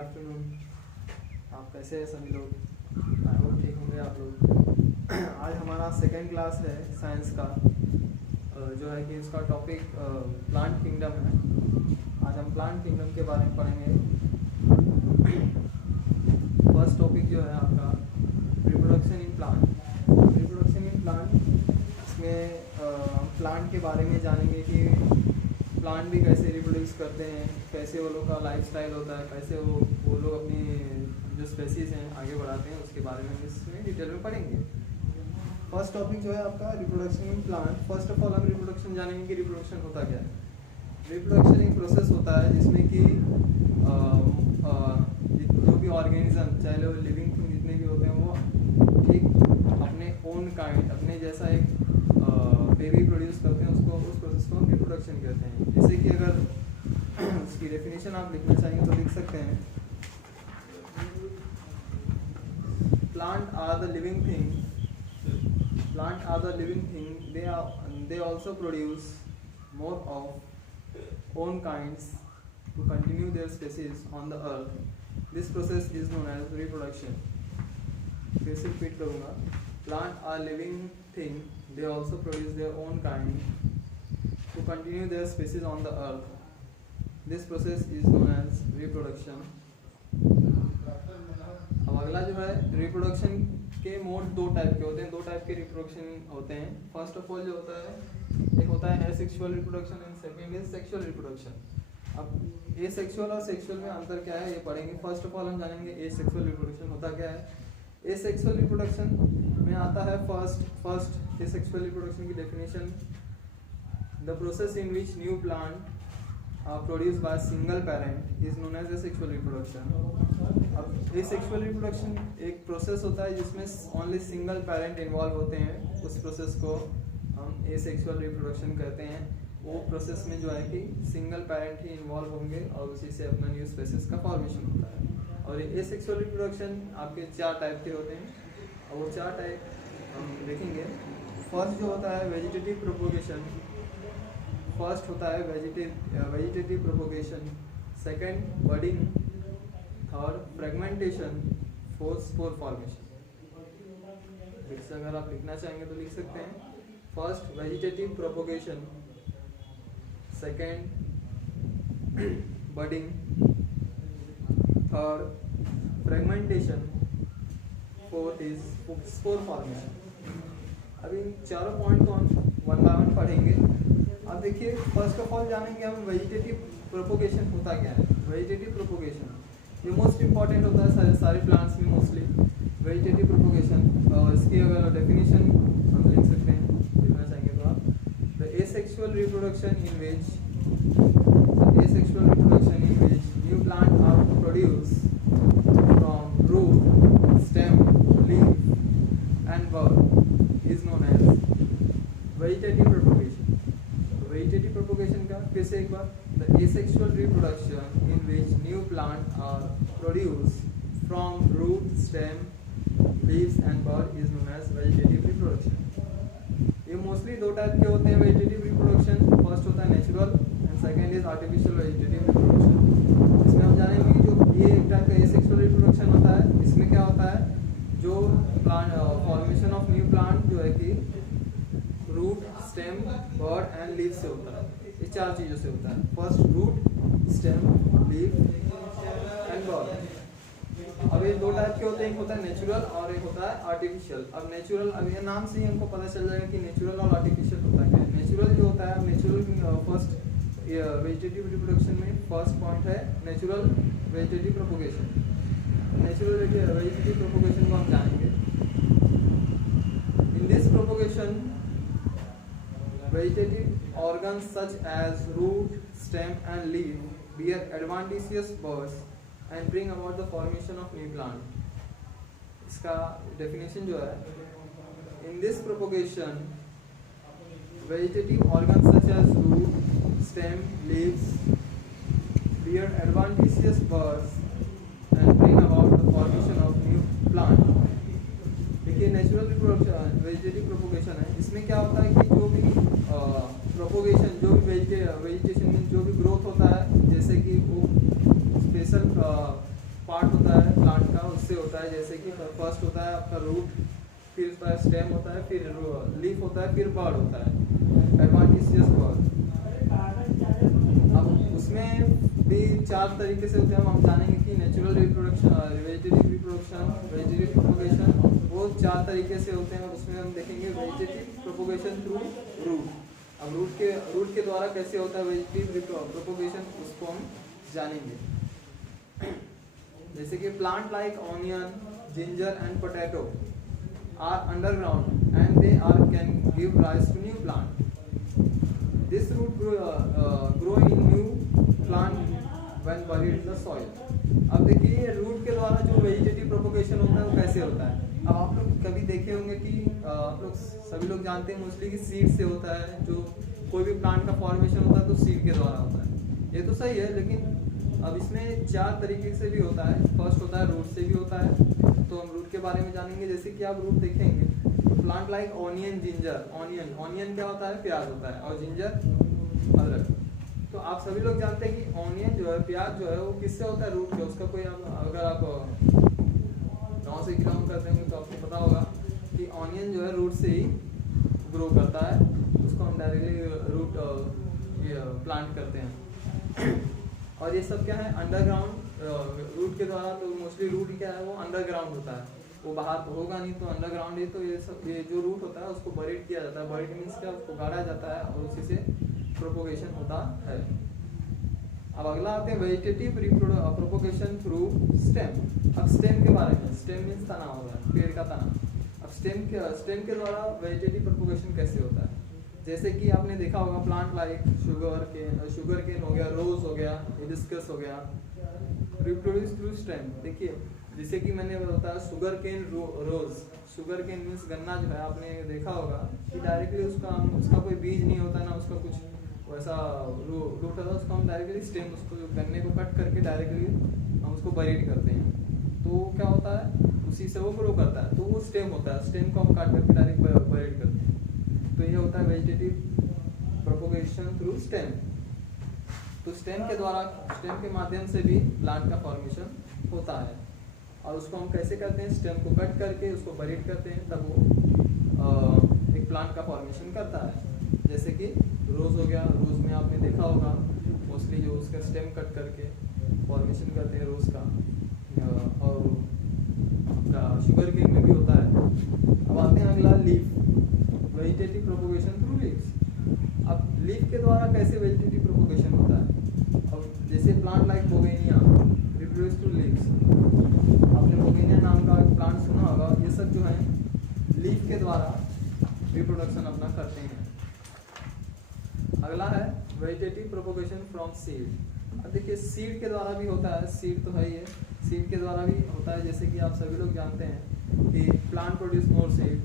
Afternoon. आप कैसे हैं सभी लोग? आई होप ठीक होंगे आप लोग। आज हमारा सेकेंड क्लास है साइंस का, जो है कि इसका टॉपिक प्लांट किंगडम है। आज हम प्लांट किंगडम के बारे में पढ़ेंगे। फर्स्ट टॉपिक जो है आपका reproduction in plant. Reproduction in plant, इसमें प्लांट के बारे में जानेंगे कि प्लांट भी कैसे रिप्रोड्यूस करते हैं, कैसे वो लोग का लाइफस्टाइल होता है, कैसे वो लोग अपनी जो स्पेसीज हैं आगे बढ़ाते हैं, उसके बारे में इसमें डिटेल में पढ़ेंगे। फर्स्ट टॉपिक जो है आपका reproduction in plant. First of all हम रिप्रोडक्शन जानेंगे कि रिप्रोडक्शन होता क्या है। रिप्रोडक्शन एक प्रोसेस होता है जिसमें कि जो भी ऑर्गेनिज्म, चाहे वो लिविंग थिंग जितने भी होते हैं, वो एक अपने ओन काइंड, अपने जैसा एक बेबी प्रोड्यूस करते हैं, उसको उस प्रोसेस को हम रिप्रोडक्शन कहते हैं। जैसे कि अगर उसकी डेफिनेशन आप लिखना चाहेंगे तो लिख सकते हैं, plant are the living thing, plant are the living thing, they also produce more of own kinds to continue their species on the earth. This process is known as reproduction. फिर से repeat करूँगा, plant are living thing, they also produce their own kind to continue their species on the earth. This process is known as reproduction. अब अगला जो है reproduction के mode दो type के होते हैं, दो टाइप के रिप्रोडक्शन होते हैं। फर्स्ट ऑफ ऑल जो होता है, एक होता है asexual reproduction and second is sexual reproduction. अब एसेक्सुअल और सेक्सुअल में अंतर क्या है ये पढ़ेंगे। फर्स्ट ऑफ ऑल हम जानेंगे एसेक्सुअल रिप्रोडक्शन होता क्या है। एसेक्सुअल रिप्रोडक्शन में आता है फर्स्ट एसेक्सुअल रिप्रोडक्शन की definition, the process in which new plant produced by single parent is known as asexual reproduction. अब asexual reproduction एक प्रोसेस होता है जिसमें ओनली सिंगल पेरेंट इन्वॉल्व होते हैं, उस प्रोसेस को हम asexual reproduction कहते हैं। वो प्रोसेस में जो है कि सिंगल पेरेंट ही इन्वॉल्व होंगे और उसी से अपना न्यू स्पेसीज का फॉर्मेशन होता है। और ये asexual reproduction आपके चार टाइप के होते हैं और वो चार टाइप हम देखेंगे। फर्स्ट जो होता है वेजिटेटिव प्रोपोगेशन, फर्स्ट होता है vegetative propagation, second budding, third fragmentation, fourth spore formation. फिर से अगर आप लिखना चाहेंगे तो लिख सकते हैं, first vegetative propagation, second budding, third fragmentation, fourth is spore formation. अभी इन चारों पॉइंट को हम वन बाय वन पढ़ेंगे। अब देखिए, फर्स्ट ऑफ ऑल जानेंगे हम वेजिटेटिव प्रोपोगेशन होता क्या है। वेजिटेटिव प्रोपोगेशन ये मोस्ट इंपॉर्टेंट होता है सारे प्लांट्स में, मोस्टली वेजिटेटिव प्रोपोगेशन। और इसकी अगर डेफिनेशन हम लिख सकते हैं, लिखना चाहेंगे तो आप, the asexual reproduction in which new plant are produce from root, stem, leaf and bud is known as vegetative propagation. Vegetative propagation का फिर से एक बार, the asexual reproduction in which new plant are produce from root, stem, leaves and bud is known as vegetative reproduction. ये mostly दो type के होते हैं वेजिटेटिव रिप्रोडक्शन। फर्स्ट होता है natural and second is artificial vegetative reproduction. इसमें हम जानेंगे कि जो ये एक टाइप का एसेक्सुअल रिप्रोडक्शन होता है, इसमें क्या होता है, जो plant formation of new plant जो है कि root, stem, bud and leaf से होता है। ये चार चीज़ों से होता है, first root, stem, leaf and bud. अब ये दो टाइप के होते हैं, एक होता है नेचुरल और एक होता है आर्टिफिशियल। अब नेचुरल, अब ये नाम से ही हमको पता चल जाएगा कि नेचुरल और आर्टिफिशियल होता क्या है। नेचुरल जो होता है, नेचुरल फर्स्ट वेजिटेटिव रिप्रोडक्शन में फर्स्ट पॉइंट है natural vegetative propagation. Natural vegetative propagation को हम जानेंगे। In this propagation vegetative organs such as root, stem and leaf bear adventitious buds and bring about the formation of new plant. इसका definition जो है, in this propagation vegetative organs such as root, stem, leaves bear adventitious buds and bring about the formation of new plant. देखिए, natural reproduction vegetative propagation है। इसमें क्या होता है कि जो भी प्रोपोगेशन, जो भी वेजिटेशन में जो भी ग्रोथ होता है, जैसे कि वो स्पेशल पार्ट होता है प्लांट का उससे होता है, जैसे कि फर्स्ट होता है आपका रूट, फिर उसका स्टेम होता है, फिर लीफ होता है, फिर बर्ड होता है, एडवांटिशियस बर्ड। अब उसमें भी 4 तरीके से होते हैं। हम जानेंगे कि natural reproduction, vegetative reproduction, vegetative propagation, वो 4 तरीके से होते हैं। और उसमें हम देखेंगे वेजिटेटिव प्रोपोगेशन थ्रू रूट। अब रूट के द्वारा कैसे होता है वेजिटेटिव प्रोपोगेशन, उसको हम जानेंगे। जैसे कि plant like onion, ginger and potato are underground and they are can give rise to new plant. This root grow in new plant when buried in the soil. अब देखिए रूट के द्वारा जो वेजिटेटिव प्रोपोगेशन होता है वो कैसे होता है। अब आप लोग कभी देखे होंगे कि आप लोग सभी लोग जानते हैं मोस्टली कि सीड से होता है, जो कोई भी प्लांट का फॉर्मेशन होता है तो सीड के द्वारा होता है। ये तो सही है, लेकिन अब इसमें 4 तरीके से भी होता है। फर्स्ट होता है रूट से भी होता है, तो हम रूट के बारे में जानेंगे। जैसे कि आप रूट देखेंगे, plant like onion, ginger, onion क्या होता है, प्याज होता है, और जिंजर अदरक। तो आप सभी लोग जानते हैं कि ऑनियन जो है, प्याज जो है, वो किससे होता है, रूट के। उसका कोई अगर आप गाँव से बिलोंग करते होंगे तो आपको पता होगा कि ऑनियन जो है रूट से ही ग्रो करता है, उसको हम डायरेक्टली रूट प्लांट करते हैं। और ये सब क्या है, अंडरग्राउंड रूट के द्वारा। तो मोस्टली रूट क्या है, वो अंडरग्राउंड होता है, वो बाहर तो होगा नहीं, तो अंडरग्राउंड है। तो ये जो रूट होता है उसको बरीड किया जाता है। बरीड मीन्स क्या, उसको गाड़ा जाता है और उसी से प्रोपोगेशन होता है। अब अगला आते हैं वेजिटेटिव प्रोपोगेशन थ्रू स्टेम। अब स्टेम के बारे में, स्टेम मीन्स तना होगा, पेड़ का तना। अब स्टेम के द्वारा वेजिटेटिव प्रोपोगेशन कैसे होता है। जैसे कि आपने देखा होगा प्लांट लाइक शुगर केन हो गया, रोज हो गया, हिबिस्कस हो गया, रिप्रोड्यूस थ्रू स्टेम। देखिए जैसे कि मैंने बताया शुगर केन, रोज। शुगर केन मीन्स गन्ना जो है, आपने देखा होगा कि डायरेक्टली उसका कोई बीज नहीं होता ना, उसका कुछ वैसा रूट होता है, उसको हम डायरेक्टली स्टेम, उसको गन्ने को कट करके डायरेक्टली हम उसको बरीड करते हैं। तो क्या होता है, उसी से वो ग्रो करता है, तो वो स्टेम होता है। स्टेम को हम काट करके डायरेक्ट बरीड करते हैं। तो ये होता है वेजिटेटिव प्रोपोगेशन थ्रू स्टेम। तो स्टेम के माध्यम से भी प्लांट का फॉर्मेशन होता है। और उसको हम कैसे करते हैं, स्टेम को कट करके उसको बरीड करते हैं, तब वो एक प्लांट का फॉर्मेशन करता है। जैसे कि रोज हो गया, रोज में आपने देखा होगा मोस्टली जो उसका स्टेम कट करके फॉर्मेशन करते हैं रोज का। और शुगर केन में भी होता है। अब आते हैं अगला leaf, vegetative propagation through leaves. अब लीफ के द्वारा कैसे वेजिटेटिव प्रोपोगेशन होता है। अब जैसे plant like begonia reproduce through leaves. आपने बोगेनिया नाम का एक प्लांट सुना होगा। ये सब जो है लीफ के द्वारा रिप्रोडक्शन अपना करते हैं। अगला है वेजिटेटिव प्रोपोगेशन फ्रॉम सीड। अब देखिए सीड के द्वारा भी होता है, सीड तो है ही है, सीड के द्वारा भी होता है। जैसे कि आप सभी लोग जानते हैं कि plant produce more seed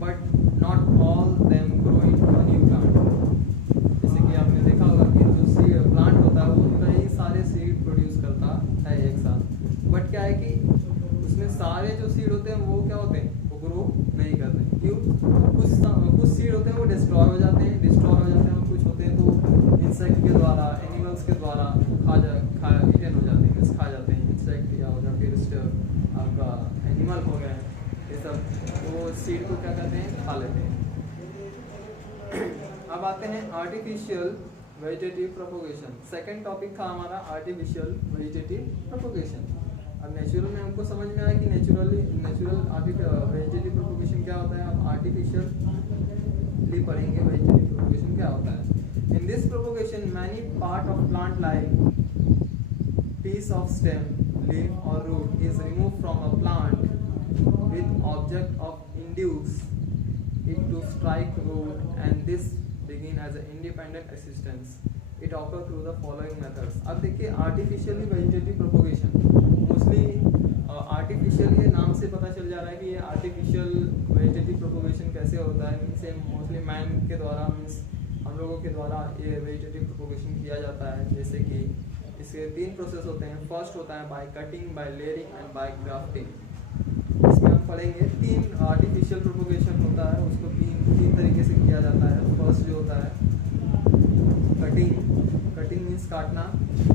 but not all them grow into a new plant. जैसे कि आपने देखा होगा कि जो सीड प्लांट होता है वो कई सारे सीड प्रोड्यूस करता है एक साथ, बट क्या है कि उसमें सारे जो सीड होते हैं वो क्या होते हैं, वो ग्रो नहीं करते। क्यों, कुछ सीड होते हैं वो डिस्ट्रॉय हो जाते हैं, और कुछ होते हैं तो इंसेक्ट के द्वारा, एनिमल्स के द्वारा ईटन हो जाते हैं, मीन्स खा जाते हैं। इंसेक्ट या हो जाए फिर आपका एनिमल हो गए, ये सब वो सीड को क्या करते हैं, खा लेते हैं। अब आते हैं artificial vegetative propagation. Second topic था हमारा आर्टिफिशियल वेजिटेटिव प्रोपोगेशन। अब नेचुरल में हमको समझ में आया कि नेचुरल वेजिटेटिव प्रोपोगेशन क्या होता है। अब आर्टिफिशियली पढ़ेंगे वेजिटेटिव प्रोपोगेशन क्या होता है। In this propagation many part of plant like piece of stem, leaf or root is removed from a plant with object of induce it to strike root, and this begin as an independent existence. It occur through the following methods. अब देखिए artificially vegetative propagation, mostly artificial ये नाम से पता चल जा रहा है कि ये आर्टिफिशियल वेजिटेटिव प्रोपोगेशन कैसे होता है। मीन्स मोस्टली मैन के द्वारा, मीन्स हम लोगों के द्वारा ये वेजिटेटिव प्रोपोगेशन किया जाता है। जैसे कि इसके 3 प्रोसेस होते हैं। फर्स्ट होता है by cutting, by layering and by grafting. इसमें हम पढ़ेंगे 3 आर्टिफिशियल प्रोपोगेशन होता है, उसको तीन तरीके से किया जाता है। फर्स्ट जो होता है कटिंग मीन्स काटना,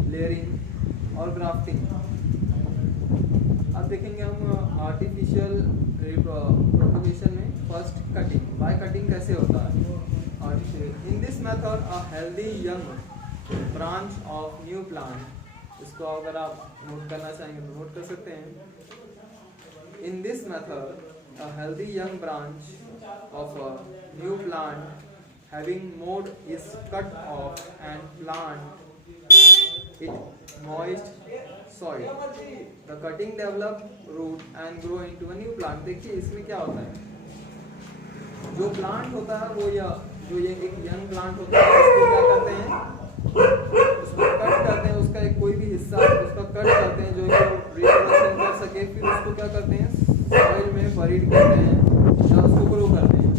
लेयरिंग और ग्राफ्टिंग। आर्टिफिशियल प्रोपगेशन में फर्स्ट कटिंग, बाय कटिंग कैसे होता है artificial. In this method a healthy young branch of new plant, इसको अगर आप नोट करना चाहेंगे तो नोट कर सकते हैं। In this method a healthy young branch of a new plant having mode is cut off and plant it moist soil. The cutting develop root and grow into a new plant. देखिए इसमें क्या होता है, जो plant होता है वो या जो ये एक यंग प्लांट होता है उसको क्या करते हैं, उसको कट करते हैं, उसका एक कोई भी हिस्सा उसका कट करते हैं जो रिप्रोडक्शन कर सके, फिर उसको क्या करते हैं सॉइल में बरीड करते हैं या उसको ग्रो करते हैं।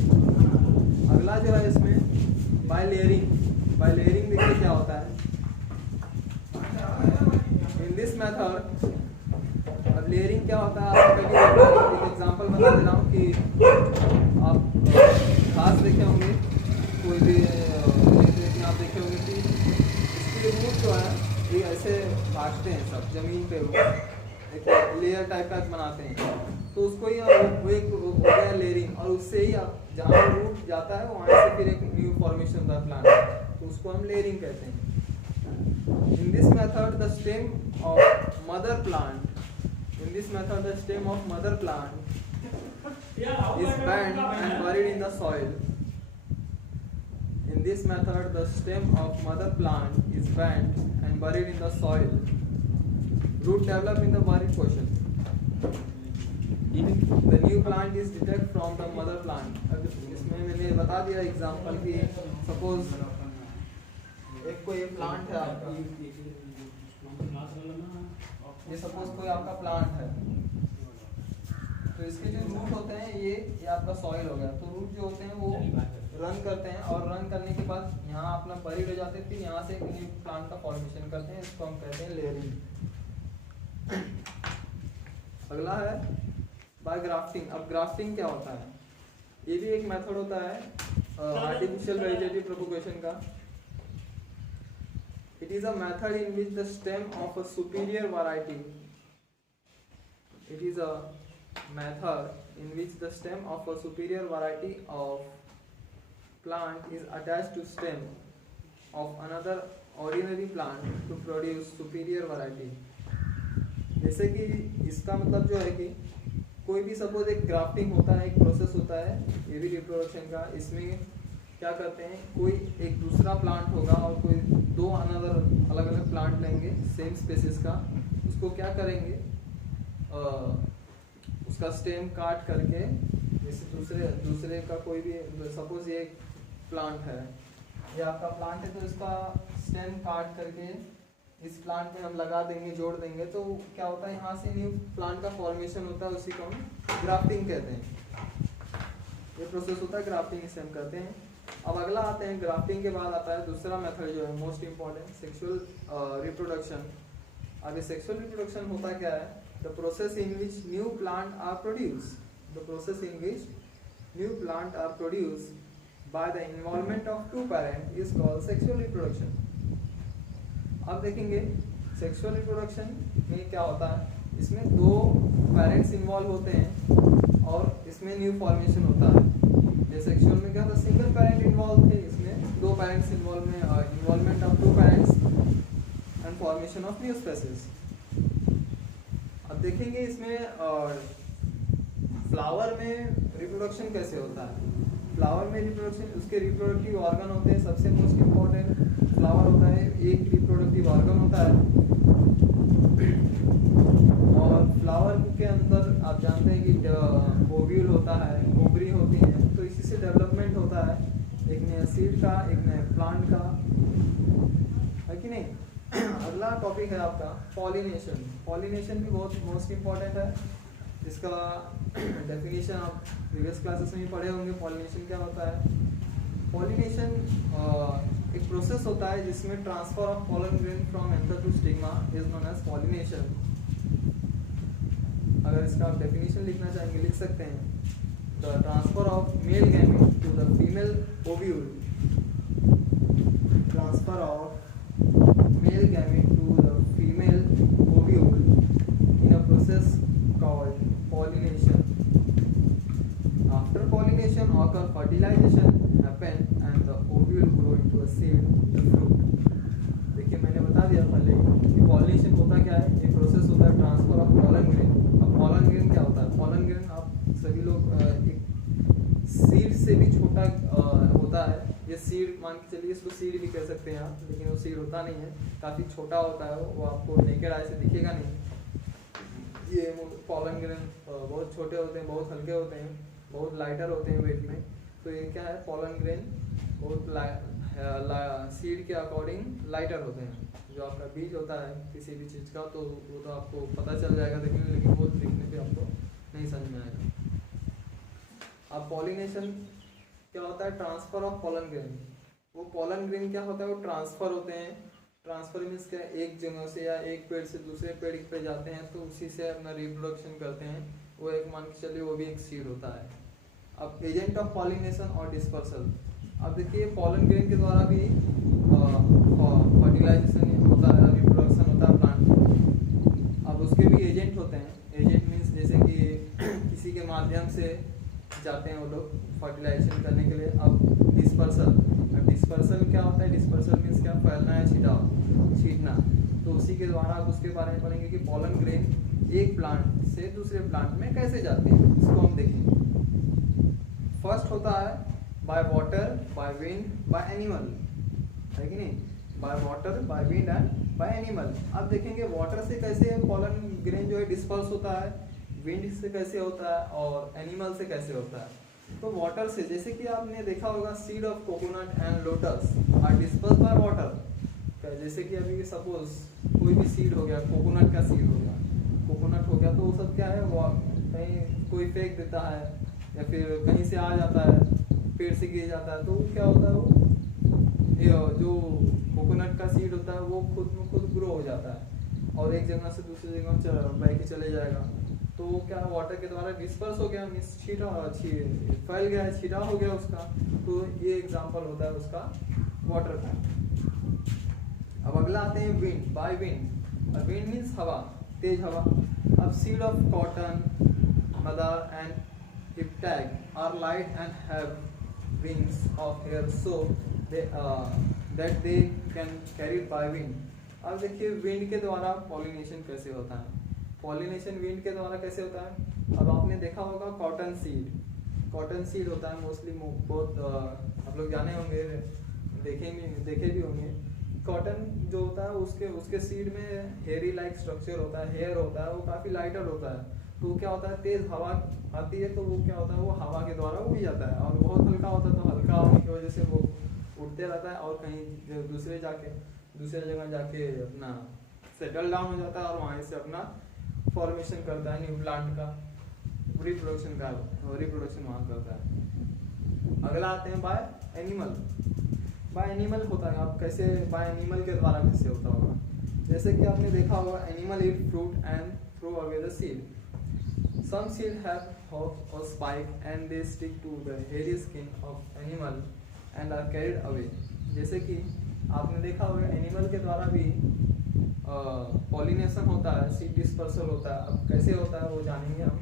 अगला जो है इसमें बाय लेयरिंग, बाय लेयरिंग देखिए क्या होता है। इन दिस मेथड, अब लेयरिंग क्या होता है आपको एक एग्जांपल बता दे रहा हूँ कि आप घास देखे होंगे, कोई भी आप देखे होंगे कि इसके रूट जो है ये ऐसे काटते हैं सब जमीन पे, एक लेयर टाइप का बनाते हैं, तो उसको ही वो एक हो गया लेयरिंग, और उससे ही आप जहाँ रूट जाता है वहाँ से फिर एक न्यू फॉर्मेशन होता है प्लांट, तो उसको हम लेयरिंग कहते हैं। In this method the stem of mother plant, in this method the stem of mother plant is bent and buried in the soil. In this method the stem of mother plant is bent and buried in the soil. Root develop in the buried portion. The new plant is detached from the mother plant. अब इसमें मैंने बता दिया example कि suppose एक कोई plant है आपका, ये सपोज कोई आपका प्लांट है, तो इसके जो रूट होते हैं ये आपका सॉइल हो गया, तो रूट जो होते हैं वो रन करते हैं और रन करने के बाद यहाँ अपना बरीड हो जाते हैं, फिर यहाँ से एक न्यू प्लांट का फॉर्मेशन करते हैं, इसको हम कहते हैं लेयरिंग। अगला है बाय ग्राफ्टिंग। अब ग्राफ्टिंग क्या होता है, ये भी एक मेथड होता है आर्टिफिशियल वेजिटेटिव प्रोपगेशन का। It is a method in which the stem of a superior variety, it is a method in which the stem of a superior variety of plant is attached to stem of another ordinary plant to produce superior variety. जैसे कि इसका मतलब जो है कि कोई भी suppose एक ग्राफ्टिंग होता है, एक प्रोसेस होता है ये भी रिप्रोडक्शन का, इसमें क्या करते हैं कोई एक दूसरा प्लांट होगा और कोई दो अनदर अलग अलग प्लांट लेंगे सेम स्पेसिस का, उसको क्या करेंगे उसका स्टेम काट करके, जैसे दूसरे का कोई भी सपोज ये प्लांट है, ये आपका प्लांट है, तो इसका स्टेम काट करके इस प्लांट में हम लगा देंगे, जोड़ देंगे, तो क्या होता है यहाँ से न्यू प्लांट का फॉर्मेशन होता है, उसी को हम ग्राफ्टिंग कहते हैं। ये प्रोसेस होता है ग्राफ्टिंग, इसे हम कहते हैं। अब अगला आते हैं, ग्राफ्टिंग के बाद आता है दूसरा मेथड जो है मोस्ट इम्पॉर्टेंट, सेक्सुअल रिप्रोडक्शन। अब ये सेक्सुअल रिप्रोडक्शन होता क्या है, the process in which new plant are produced, the process in which new plant are produced by the involvement of two parents is called sexual reproduction. अब देखेंगे sexual reproduction में क्या होता है, इसमें दो पेरेंट्स इन्वॉल्व होते हैं और इसमें न्यू फॉर्मेशन होता है। जैसे सेक्सुअल में क्या था, सिंगल पेरेंट इन्वॉल्व थे, इसमें दो पेरेंट्स इन्वॉल्व में involvement of two parents and formation of new species. अब देखेंगे इसमें फ्लावर में रिप्रोडक्शन कैसे होता है। फ्लावर में रिप्रोडक्शन, उसके रिप्रोडक्टिव ऑर्गन होते हैं, सबसे मोस्ट इम्पोर्टेंट फ्लावर होता है, एक रिप्रोडक्टिव ऑर्गन होता है, और फ्लावर के अंदर आप जानते हैं कि ओव्यूल होता है, ओवरी होती है, तो इसी से डेवलपमेंट होता है, एक नया सीड का, एक नया प्लांट का, है कि नहीं। अगला टॉपिक है आपका पॉलिनेशन। पॉलिनेशन भी बहुत मोस्ट इम्पॉर्टेंट है, इसका डेफिनेशन आप प्रीवियस क्लासेस में ही पढ़े होंगे। पॉलिनेशन क्या होता है, पॉलिनेशन एक प्रोसेस होता है जिसमें transfer of pollen grain from anther to stigma is known as pollination. अगर इसका आप डेफिनेशन लिखना चाहेंगे लिख सकते हैं, the transfer of male gamete to the female ovule, transfer of male gamete to the female ovule in a process called pollination. Fertilisation happen and the ovule grow into a seed the fruit. देखिए मैंने बता दिया पहले कि pollination होता क्या है, एक प्रोसेस होता है ट्रांसफर ऑफ पॉलन ग्रेन। अब पॉलन ग्रेन क्या होता है? पॉलन ग्रेन आप सभी लोग एक सीड से भी छोटा होता है, ये सीड मान के चलिए, इसको सीड भी कह सकते हैं आप, लेकिन वो सीड होता नहीं है, काफ़ी छोटा होता है, वो आपको नेकेड आई से दिखेगा नहीं। ये पॉलन ग्रेन बहुत छोटे होते हैं, बहुत हल्के होते हैं, बहुत लाइटर होते हैं वेट में। तो ये क्या है, पॉलन ग्रेन बहुत सीड के अकॉर्डिंग लाइटर होते हैं। जो आपका बीज होता है किसी भी चीज़ का, तो वो तो आपको पता चल जाएगा देखने में, लेकिन वो दिखने पे आपको नहीं समझ में आएगा। अब पॉलिनेशन क्या होता है? Transfer of pollen grain. वो पॉलन ग्रेन क्या होता है? वो ट्रांसफर होते हैं। ट्रांसफर मीन्स क्या, एक जगह से या एक पेड़ से दूसरे पेड़ पे जाते हैं, तो उसी से अपना रिप्रोडक्शन करते हैं। वो एक मान के चलिए वो भी एक सीड होता है। अब एजेंट ऑफ पॉलिनेशन और डिस्पर्सल। अब देखिए पॉलन ग्रेन के द्वारा भी फर्टिलाइजेशन होता है, रिप्रोडक्शन होता है प्लांट। अब उसके भी एजेंट होते हैं। एजेंट मीन्स जैसे कि किसी के माध्यम से जाते हैं वो लोग फर्टिलाइजेशन करने के लिए। अब डिस्पर्सल क्या होता है? डिस्पर्सल मीन्स क्या, फैलना है, छीटना। तो उसी के द्वारा आप उसके बारे में पढ़ेंगे कि पॉलन ग्रेन एक प्लांट से दूसरे प्लांट में कैसे जाते हैं, इसको हम देखेंगे। फर्स्ट होता है by water, by wind, by animal, है कि नहीं? By water, by wind and by animal. अब देखेंगे वाटर से कैसे पॉलन ग्रेन जो है डिस्पर्स होता है, विंड से कैसे होता है, और एनिमल से कैसे होता है। तो वाटर से, जैसे कि आपने देखा होगा seed of coconut and lotus are disperse by water. जैसे कि अभी सपोज कोई भी सीड हो गया, कोकोनट का सीड हो गया, कोकोनट हो गया, तो वो सब क्या है, वो कहीं कोई फेंक देता है या फिर कहीं से आ जाता है, पेड़ से गिर जाता है, तो क्या होता है, वो जो कोकोनट का सीड होता है वो खुद में खुद ग्रो हो जाता है और एक जगह से दूसरी जगह बह के चले जाएगा। तो वो क्या, वाटर के द्वारा डिस्पर्स हो गया, मीन्स फैल गया, छीटा हो गया उसका। तो ये एग्जांपल होता है उसका वाटर का। अब अगला आते हैं wind, by wind. Wind means हवा, तेज हवा। अब seed of cotton, madar and इप्टैग are light and have wings of hair, so that they can carry by wind। अब देखिए विंड के द्वारा पॉलिनेशन कैसे होता है। पॉलिनेशन विंड के द्वारा कैसे होता है? अब आपने देखा होगा कॉटन सीड होता है मोस्टली, बहुत आप लोग जाने होंगे, देखे भी होंगे। कॉटन जो होता है उसके सीड में हेयरी लाइक स्ट्रक्चर होता है, हेयर होता है, वो काफ़ी लाइटर होता है। तो क्या होता है, तेज हवा आती है तो वो क्या होता है, वो हवा के द्वारा उड़ जाता है। और बहुत हल्का होता है तो हल्का होने की वजह से वो उड़ते रहता है और कहीं दूसरे जगह जाके अपना सेटल डाउन हो जाता है और वहाँ से अपना फॉर्मेशन करता है न्यू प्लांट का, रिप्रोडक्शन वहाँ करता है। अगला आते हैं बाय एनिमल होता है। आप कैसे बाय एनिमल के द्वारा कैसे होता होगा? जैसे कि आपने देखा होगा animal eat fruit and throw away the seed. Some seed have hook or spike and they stick to the hairy skin of animal and are carried away। जैसे कि आपने देखा होगा एनिमल के द्वारा भी पॉलिनेशन होता है, सीड डिस्पर्सल होता है। अब कैसे होता है वो जानेंगे हम।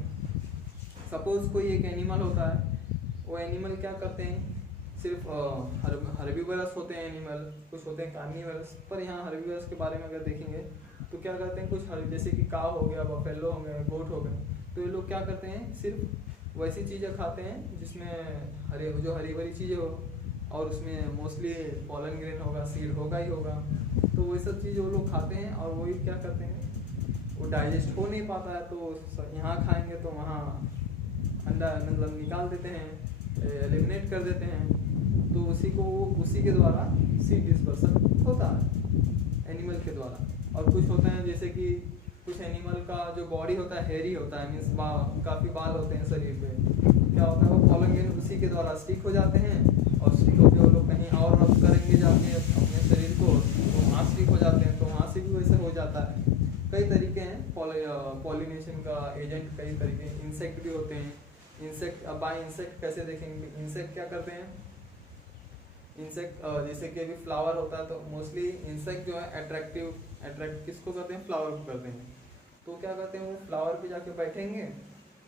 सपोज कोई एक एनिमल होता है, वो एनिमल क्या करते हैं, सिर्फ हर्बीवरस होते हैं एनिमल, कुछ होते हैं कार्निवरस। पर यहाँ हर्बीवरस के बारे में अगर देखेंगे तो क्या करते हैं, कुछ जैसे कि काव हो गया, बफेलो हो गए, गोट हो गए, तो ये लोग क्या करते हैं, सिर्फ वैसी चीज़ें खाते हैं जिसमें हरी भरी चीज़ें हो और उसमें मोस्टली पॉलन ग्रेन होगा, सीड होगा ही होगा। तो वही सब चीज़ वो लोग खाते हैं और वही क्या करते हैं, वो डाइजेस्ट हो नहीं पाता है तो यहाँ खाएंगे तो वहाँ अंडा मतलब निकाल देते हैं, एलिमिनेट कर देते हैं। तो उसी के द्वारा सीड डिस्पर्सन होता है एनिमल के द्वारा। और कुछ होते हैं जैसे कि कुछ एनिमल का जो बॉडी होता है हेयरी होता है, मीन्स काफ़ी बाल होते हैं शरीर पे। क्या होता है, वो पॉलन ग्रेन उसी के द्वारा स्टिक हो जाते हैं और स्टिक होकर वो लोग कहीं और रब करेंगे जाके अपने शरीर को, तो वहाँ स्टिक हो जाते हैं, तो वहाँ से भी वैसे हो जाता है। कई तरीके हैं पॉलिनेशन का एजेंट, कई तरीके। इंसेक्ट भी होते हैं। बाय इंसेक्ट कैसे देखेंगे, इंसेक्ट क्या करते हैं, इंसेक्ट जैसे कि अभी फ्लावर होता है तो मोस्टली इंसेक्ट जो है अट्रैक्ट किसको करते हैं, फ्लावर को करते हैं। तो क्या करते हैं, वो फ्लावर पे जाके बैठेंगे,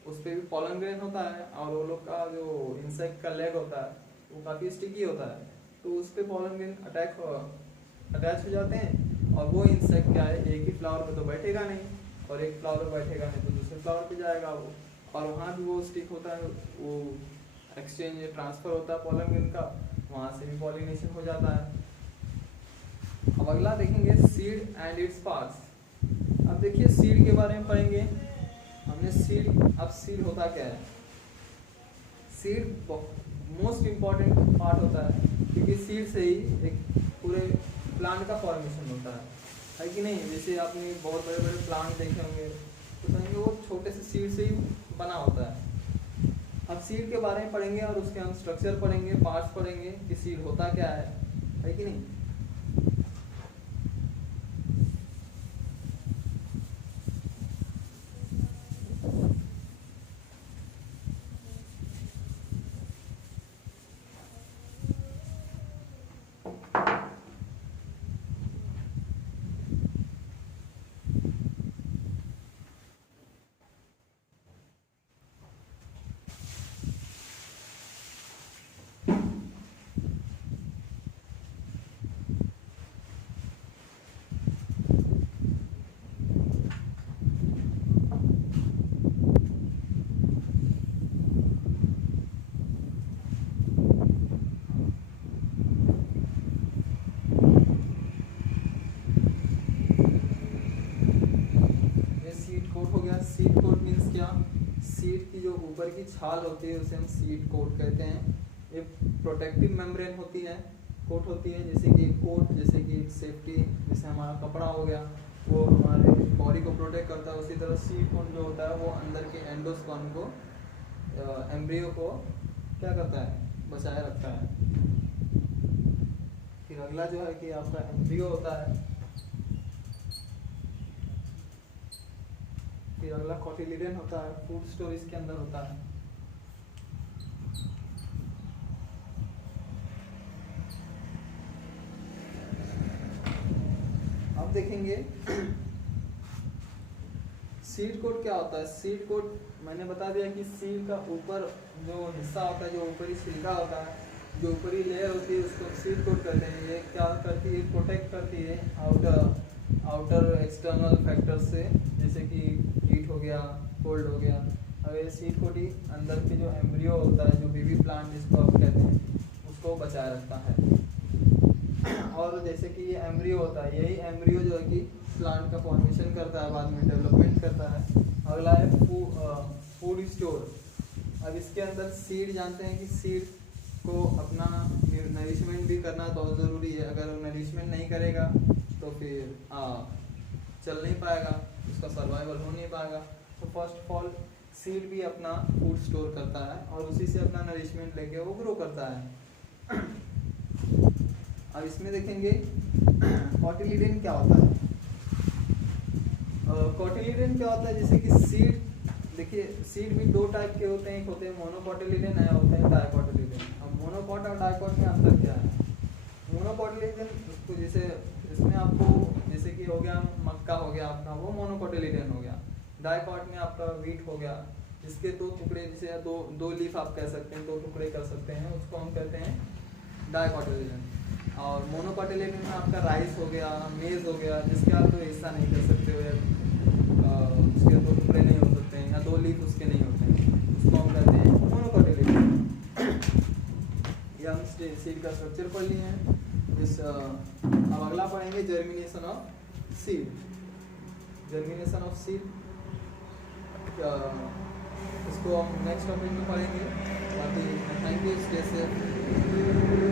उस पर भी पॉलन ग्रेन होता है, और वो लोग का जो इंसेक्ट का लेग होता है वो काफ़ी स्टिकी होता है, तो उस पर पॉलन ग्रेन अटैच हो जाते हैं, और वो इंसेक्ट क्या है, एक ही फ्लावर पे तो बैठेगा नहीं, और एक फ्लावर पे बैठेगा नहीं तो दूसरे फ्लावर पे जाएगा वो, और वहाँ भी वो स्टिक होता है, वो एक्सचेंज ट्रांसफर होता है पॉलन ग्रेन का, वहाँ से भी पॉलिनेशन हो जाता है। अब अगला देखेंगे सीड एंड इट्स पार्ट्स। अब देखिए सीड के बारे में पढ़ेंगे हमने। सीड, अब सीड होता क्या है? सीड मोस्ट इम्पॉर्टेंट पार्ट होता है, क्योंकि सीड से ही एक पूरे प्लांट का फॉर्मेशन होता है कि नहीं? जैसे आपने बहुत बड़े बड़े प्लांट देखे होंगे तो समझिए वो छोटे से सीड से ही बना होता है। अब सीड के बारे में पढ़ेंगे और उसके हम स्ट्रक्चर पढ़ेंगे, पार्ट्स पढ़ेंगे कि सीड होता क्या है कि नहीं? सीड कोट मीन्स क्या? सीड की जो ऊपर की छाल होती है उसे हम सीड कोट कहते हैं। एक प्रोटेक्टिव मेम्ब्रेन होती है, कोट होती है, जैसे कि कोट, जैसे कि सेफ्टी, जैसे हमारा कपड़ा हो गया वो हमारे बॉडी को प्रोटेक्ट करता है, उसी तरह सीड कोट जो होता है वो अंदर के एंडोस्पर्म को, एम्ब्रियो को क्या करता है? बचाए रखता है। फिर अगला जो है कि आपका एम्ब्रियो होता है, फिर अगला कोटिलिडन होता है, फूड स्टोरेज के अंदर होता है। अब देखेंगे सीड कोट क्या होता है। सीड कोट मैंने बता दिया कि सीड का ऊपर जो हिस्सा होता है, जो ऊपरी छिलका होता है, जो ऊपरी लेयर होती है उसको सीड कोट कहते हैं। ये क्या करती है? प्रोटेक्ट करती है आउटर एक्सटर्नल फैक्टर से, जैसे कि हीट हो गया, कोल्ड हो गया। अब ये सीड कोट ही अंदर के जो एम्ब्रियो होता है, जो बेबी प्लांट जिसको आप कहते हैं, उसको बचाए रखता है। और जैसे कि ये एम्ब्रियो होता है, यही एम्ब्रियो जो है कि प्लांट का फॉर्मेशन करता है, बाद में डेवलपमेंट करता है। अगला है फूड स्टोर। अब इसके अंदर सीड, जानते हैं कि सीड को अपना नरिशमेंट भी करना बहुत ज़रूरी है। अगर वो नरिशमेंट नहीं करेगा तो फिर चल नहीं पाएगा, उसका सर्वाइवल हो नहीं पाएगा। तो फर्स्ट ऑफ ऑल सीड भी अपना फूड स्टोर करता है और उसी से अपना नरिशमेंट लेके वो ग्रो करता है। अब इसमें देखेंगे कोटिलिडन क्या होता है। कोटिलिडन क्या होता है? जैसे कि सीड, देखिए सीड भी दो टाइप के होते हैं, एक होते हैं मोनोकोटिलिडन, है होते हैं डाइकोटिलिडन। अब मोनोकोट और डाइकोट में अंतर क्या है? मोनोकोटिलिडन उसको जैसे इसमें आपको, जैसे कि हो गया मक्का हो गया आपका, वो मोनोकोटिलिडन हो गया। डाइकोट में आपका वीट हो गया, जिसके दो टुकड़े, जैसे दो लीफ आप कह सकते हैं, दो टुकड़े कर सकते हैं, उसको हम कहते हैं डाइकोटिलिडन। और मोनोकोटिलिडन में आपका राइस हो गया, मेज हो गया, जिसके आप तो हिस्सा नहीं कर सकते हो, उसके दो टुकड़े नहीं हो सकते हैं या दो लीफ उसके नहीं होते हैं, उसको हम कहते हैं मोनोकोटिलिडन। ये हम सीड का स्ट्रक्चर पढ़ लिए हैं। अब अगला पढ़ेंगे germination of seed. Germination of seed इसको हम नेक्स्ट टॉपिक में पढ़ेंगे। बाकी थैंक यू, स्टे सेफ।